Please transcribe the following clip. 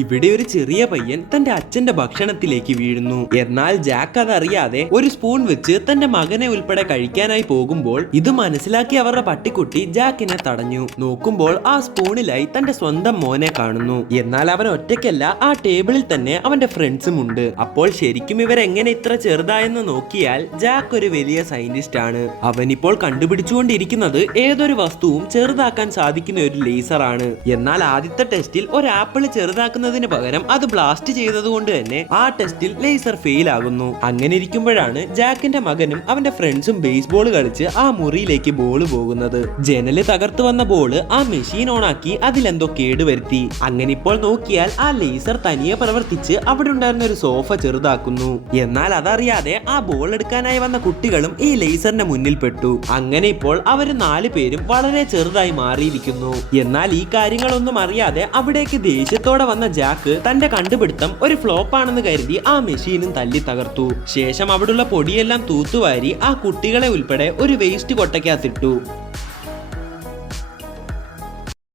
ഇവിടെ ഒരു ചെറിയ പയ്യൻ തന്റെ അച്ഛന്റെ ഭക്ഷണത്തിലേക്ക് വീഴുന്നു. എന്നാൽ ജാക്ക് അതറിയാതെ ഒരു സ്പൂൺ വെച്ച് തന്റെ മകനെ ഉൾപ്പെടെ കഴിക്കാനായി പോകുമ്പോൾ ഇത് മനസ്സിലാക്കി അവരുടെ പട്ടിക്കുട്ടി ജാക്കിനെ തടഞ്ഞു. നോക്കുമ്പോൾ ആ സ്പൂണിലായി തന്റെ സ്വന്തം മോനെ കാണുന്നു. എന്നാൽ അവൻ ഒറ്റയ്ക്കല്ല, ആ ടേബിളിൽ തന്നെ അവന്റെ ഫ്രണ്ട്സും ഉണ്ട്. അപ്പോൾ ശരിക്കും ഇവരെങ്ങനെ ഇത്ര ചെറുതായെന്ന് നോക്കിയാൽ ജാക്ക് ഒരു വലിയ സയന്റിസ്റ്റ് ആണ്. അവനിപ്പോൾ കണ്ടുപിടിച്ചുകൊണ്ടിരിക്കുന്നത് ഏതൊരു വസ്തുവും ചെറുതാക്കാൻ സാധിക്കുന്ന ഒരു ലേസർ ആണ്. എന്നാൽ ആദ്യത്തെ ടെസ്റ്റിൽ ഒരു ആപ്പിൾ ചെറുതാക്കുന്നതിന് പകരം അത് ബ്ലാസ്റ്റ് ചെയ്തതുകൊണ്ട് തന്നെ ആ ടെസ്റ്റിൽ ലേസർ ഫെയിൽ ആകുന്നു. അങ്ങനെ ഇരിക്കുമ്പോഴാണ് ജാക്കിന്റെ മകനും അവന്റെ ഫ്രണ്ട്സും ബേസ്ബോൾ കളിച്ച് ആ മുറിയിലേക്ക് ബോൾ പോകുന്നത്. ജനല് തകർത്തു വന്ന ബോള് ആ മെഷീൻ ഓണാക്കി അതിലെന്തോ കേടുവരുത്തി. അങ്ങനെ ഇപ്പോൾ നോക്കിയാൽ ആ ലേസർ തനിയെ പ്രവർത്തിച്ച് അവിടെ ഉണ്ടായിരുന്ന ഒരു സോഫ ചെറുതാക്കുന്നു. എന്നാൽ അതറിയാതെ ആ ബോൾ എടുക്കാനായി വന്ന കുട്ടികളും ഈ ലേസറിന്റെ മുന്നിൽ പെട്ടു. അങ്ങനെ ഇപ്പോൾ അവര് 4 പേരും വളരെ ചെറുതായി മാറിയിരിക്കുന്നു. എന്നാൽ ഈ കാര്യങ്ങളൊന്നും അറിയാതെ അവിടേക്ക് ദേഷ്യത്തോടെ വന്ന ജാക്ക് തന്റെ കണ്ടുപിടുത്തം ഒരു ഫ്ലോപ്പ് ആണെന്ന് കരുതി ആ മെഷീനും തല്ലി തകർത്തു. ശേഷം അവിടുള്ള പൊടിയെല്ലാം തൂത്തുവാരി ആ കുട്ടികളെ ഉൾപ്പെടെ ഒരു വേസ്റ്റ് കൊട്ടയ്ക്കകത്തിട്ടു.